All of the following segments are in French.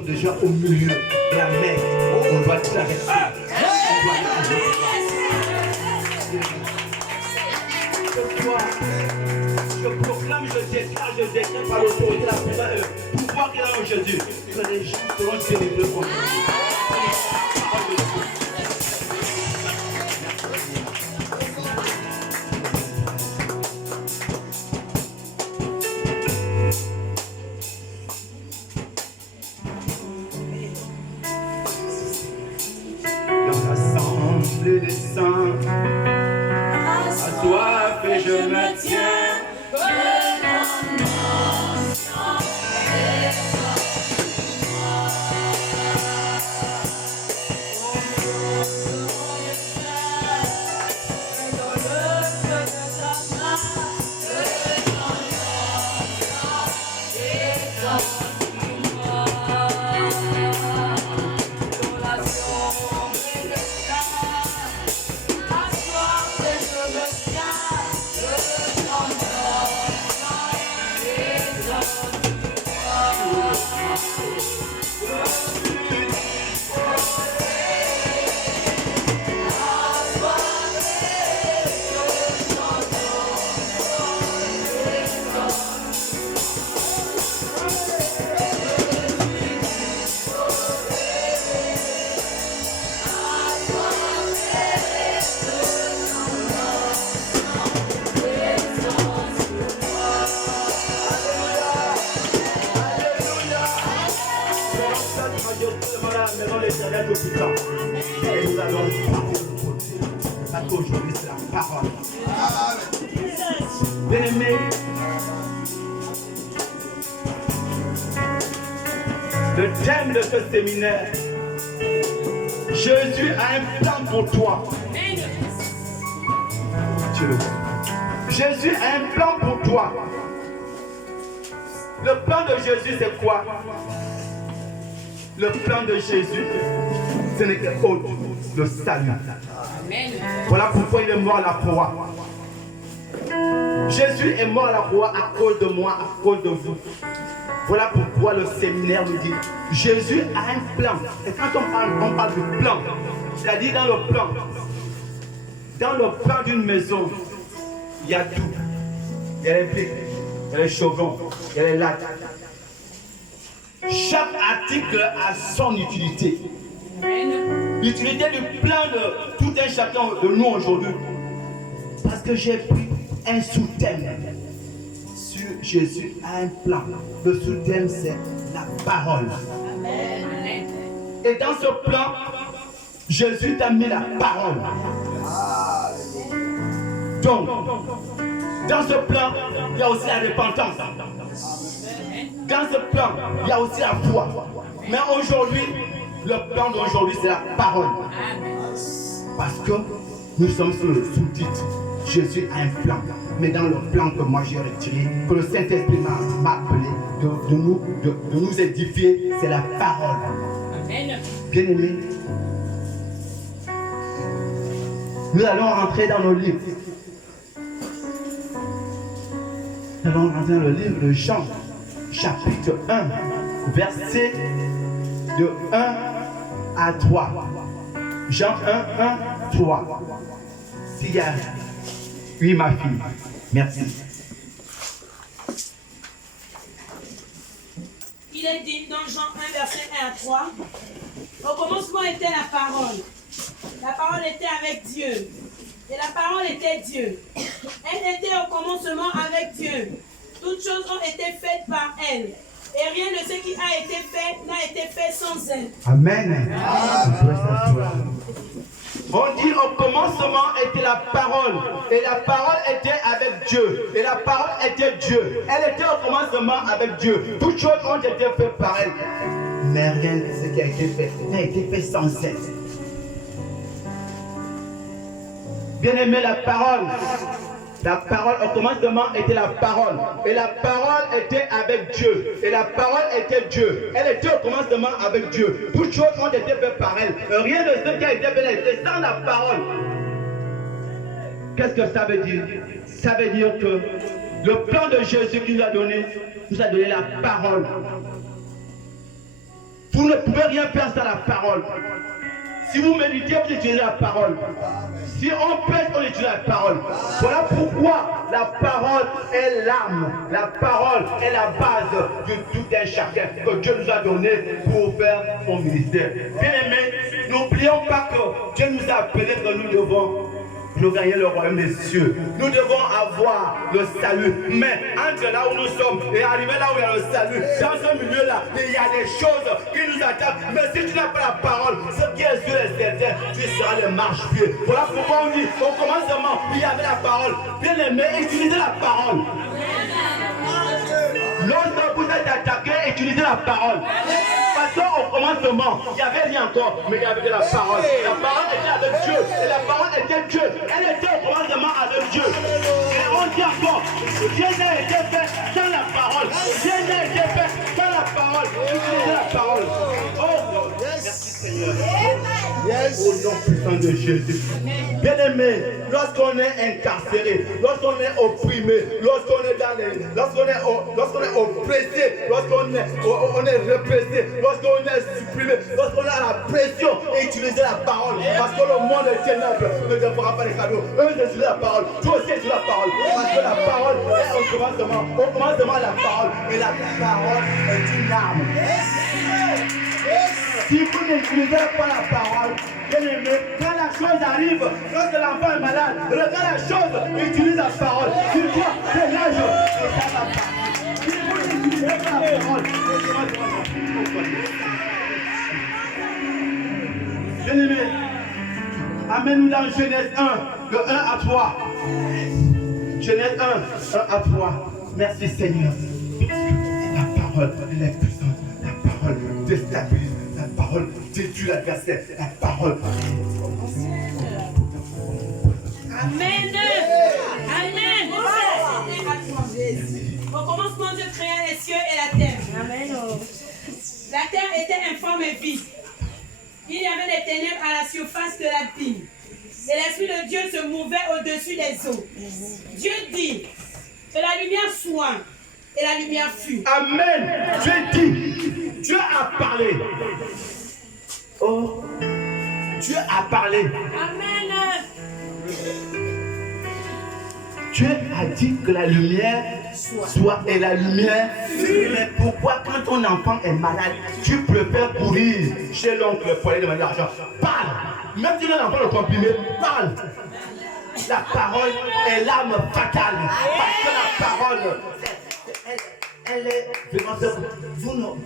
déjà au milieu de la mer. On doit traverser. Ce soir, je proclame, je déclare par l'autorité, la puissance, le pouvoir qu'il a en Jésus, que les gens seront délivrés contre lui. Des saints, assoiffé et je me tiens que ton nom et nous allons partir de côté. Parce qu'aujourd'hui, c'est la parole. Bien-aimés, le thème de ce séminaire, Jésus a un plan pour toi. Jésus a un plan pour toi. Le plan de Jésus, c'est quoi? Le plan de Jésus, ce n'est que le salut. Amen. Voilà pourquoi il est mort à la croix. Jésus est mort à la croix à cause de moi, à cause de vous. Voilà pourquoi le séminaire nous dit Jésus a un plan. Et quand on parle du plan, c'est-à-dire dans le plan d'une maison, il y a tout. Il y a les briques, il y a les chevrons, il y a les lattes. Chaque article a son utilité. L'utilité du plan de tout un chacun de nous aujourd'hui. Parce que j'ai pris un sous-thème sur Jésus a un plan. Le sous-thème, c'est la parole. Amen. Et dans ce plan, Jésus t'a mis la parole. Donc, dans ce plan, il y a aussi la repentance. Dans ce plan, il y a aussi la foi. Mais aujourd'hui, le plan d'aujourd'hui, c'est la parole. Parce que nous sommes sur le sous-titre. Jésus a un plan. Mais dans le plan que moi j'ai retiré, que le Saint-Esprit m'a appelé de nous édifier, c'est la parole. Bien-aimés, nous allons rentrer dans nos livres. Nous allons rentrer dans le livre de Jean, chapitre 1, verset de 1 à 3. Jean 1, 1, 3. S'il y a... Oui, ma fille. Merci. Il est dit dans Jean 1, verset 1 à 3. Au commencement était la parole. La parole était avec Dieu. Et la parole était Dieu. Elle était au commencement avec Dieu. Toutes choses ont été faites par elle. Et rien de ce qui a été fait n'a été fait sans elle. Amen. On dit au commencement était la parole. Et la parole était avec Dieu. Et la parole était Dieu. Elle était au commencement avec Dieu. Toutes choses ont été faites par elle. Mais rien de ce qui a été fait n'a été fait sans elle. Bien-aimé, la parole au commencement était la parole. Et la parole était avec Dieu. Et la parole était Dieu. Elle était au commencement avec Dieu. Toutes choses ont été faites par elle. Rien de ce qui a été fait n'a été sans la parole. Qu'est-ce que ça veut dire? Ça veut dire que le plan de Jésus qu'il nous a donné la parole. Tout Vous ne pouvez rien faire sans la parole. Si vous méditez, vous utilisez la parole. Si on pèse, on utilise la parole. Voilà pourquoi la parole est l'âme. La parole est la base de tout un chacun que Dieu nous a donné pour faire son ministère. Bien aimés, n'oublions pas que Dieu nous a appelés que nous devons nous gagner le royaume des cieux. Nous devons avoir le salut. Mais entre là où nous sommes et arriver là où il y a le salut, dans ce milieu-là, il y a des choses qui nous attaquent. Mais si tu n'as pas la parole, ce qui est sûr et certain, tu seras le marche-pied. Voilà pourquoi on dit, au commencement, il y avait la parole. Bien aimé, utilisez la parole. Lorsque vous êtes attaqué, utilisez la parole. Parce qu'au commencement, il n'y avait rien encore, mais il y avait de la parole. La parole était avec Dieu, et la parole était Dieu. Elle était au commencement avec Dieu. Et on dit encore, Dieu n'a été fait sans la parole. Dieu n'a été fait sans la parole. Utilisez la parole. Oh, merci Seigneur. Au nom puissant de Jésus. Bien aimé, lorsqu'on est incarcéré, lorsqu'on est opprimé, lorsqu'on est oppressé, lorsqu'on est repressé, lorsqu'on est supprimé, lorsqu'on a la pression, et utiliser la parole. Parce que le monde est ténèbre, ne te fera pas les cadeaux. Eux, ils utilisent la parole. Toi aussi, utilise la parole. Parce que la parole est au commencement. Au commencement, la parole. Et la parole est une arme. Si vous n'utilisez pas la parole, bien aimé, quand la chose arrive, lorsque l'enfant est malade, regarde la chose, utilise la parole. Tu dois, c'est l'âge, et ça va pas. Si vous n'utilisez pas la parole, bien aimé, amène-nous dans Genèse 1, de 1 à 3. Genèse 1, 1 à 3. Merci Seigneur. La parole, elle est puissante. La parole déstabilise. La parole détruit l'adversaire. La parole. Amen. Amen. Au commencement, Dieu créa les cieux et la terre. Amen. La terre était informe et vide. Il y avait des ténèbres à la surface de l'abîme. Et l'Esprit de Dieu se mouvait au-dessus des eaux. Dieu dit que la lumière soit. Et la lumière fut. Amen. Dieu dit. Dieu a parlé. Oh. Dieu a parlé. Amen. Dieu a dit que la lumière soit et la lumière fut. Mais pourquoi quand ton enfant est malade, tu préfères courir chez l'oncle pour aller demander l'argent? Parle. Même si l'enfant le comprimé, parle. La parole est l'arme fatale. Parce que la parole, elle est vraiment vous non.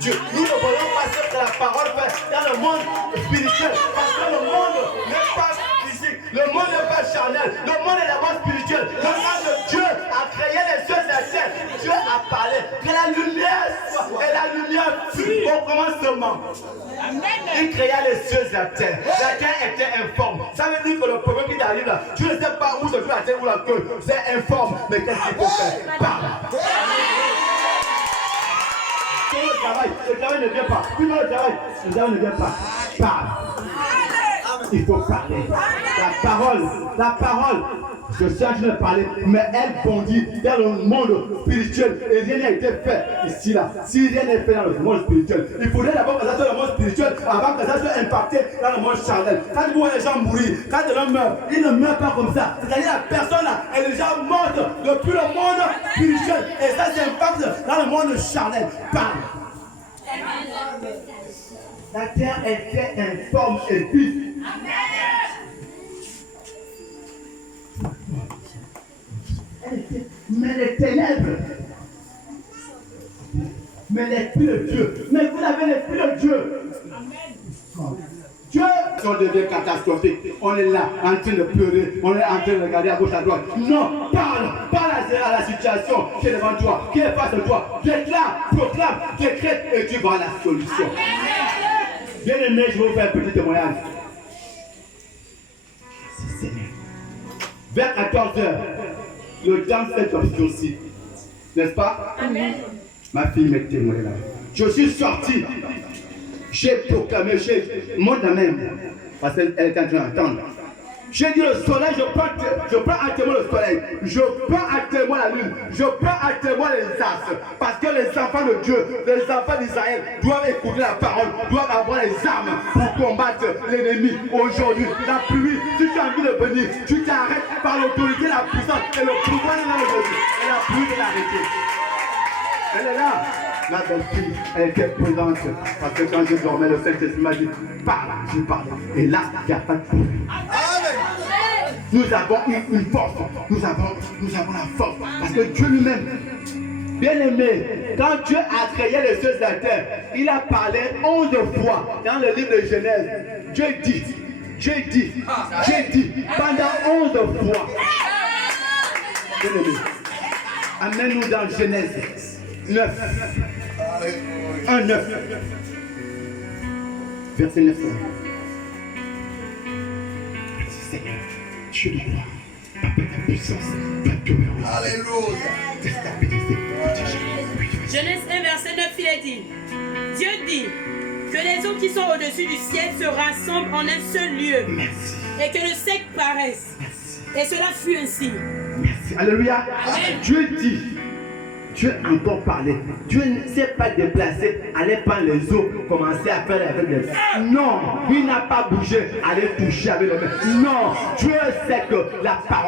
Dieu, nous ne voyons pas ce que la parole fait dans le monde spirituel. Parce que le monde n'est pas physique, le monde n'est pas charnel, le monde est d'abord spirituel. Le monde de Dieu a créé les cieux et la terre. Dieu a parlé que la lumière soit et la lumière fut au commencement. Il créa les cieux et la terre. La terre était informe. Ça veut dire que le problème qui t'arrive là, tu ne sais pas où se trouve la terre ou la queue. C'est informe. Mais qu'est-ce qu'il faut faire? Parle. Le travail ne vient pas. Plus le travail ne vient pas. Parle. Il faut parler. La parole. Je suis en train de parler, mais elle bondit dans le monde spirituel et rien n'a été fait ici là. Si rien n'est fait dans le monde spirituel, il faudrait d'abord que ça soit dans le monde spirituel avant que ça soit impacté dans le monde charnel. Quand vous voyez les gens mourir, quand l'homme meurt, il ne meurt pas comme ça. C'est-à-dire la personne là, elle est déjà morte depuis le monde spirituel et ça s'impacte dans le monde charnel. Parle. La terre était informe et vide. Mais les ténèbres, mais l'Esprit de Dieu, mais vous avez l'Esprit de Dieu. Dieu, si on devient catastrophique, on est là en train de pleurer, on est en train de regarder à gauche à droite. Non, parle à la situation qui est devant toi, qui est face de toi. Déclare, proclame, décrète et tu verras la solution. Bien aimé, je vais vous faire un petit témoignage. C'est Seigneur. Vers 14h, le temps s'est obscurci. N'est-ce pas? Amen. Ma fille m'est témoignée là. Je suis sorti. J'ai proclamé, j'ai mon amène. Parce qu'elle était en train d'entendre. J'ai dit le soleil, je prends à témoin le soleil, je prends à témoin la lune, je prends à témoin les astres. Parce que les enfants de Dieu, les enfants d'Israël doivent écouter la parole, doivent avoir les armes pour combattre l'ennemi. Aujourd'hui, la pluie, si tu as envie de venir, tu t'arrêtes par l'autorité, la puissance et le pouvoir de aujourd'hui. Et la pluie de l'arrêter. Elle est là. La belle fille, elle était présente. Parce que quand je dormais, le Saint-Esprit m'a dit, parle, je parle. Et là, il n'y a pas de problème. Nous avons une force. Nous avons la force. Parce que Dieu lui-même, bien aimé, quand Dieu a créé les cieux et la terre, il a parlé 11 fois dans le livre de Genèse. Dieu dit, pendant 11 fois. Bien aimé, amène-nous dans Genèse 9. 1-9. Verset 9. Seigneur, Dieu de gloire, Papa ta puissance, Alléluia. Genèse 1, verset 9, il est dit, Dieu dit que les eaux qui sont au-dessus du ciel se rassemblent en un seul lieu. Merci. Et que le sec paraisse. Merci. Et cela fut ainsi. Merci. Alléluia. Amen. Dieu dit. Dieu a encore parlé. Dieu ne s'est pas déplacé, aller prendre les eaux, commencer à faire avec les mains. Non, il n'a pas bougé, aller toucher avec les mains. Non, Dieu sait que la parole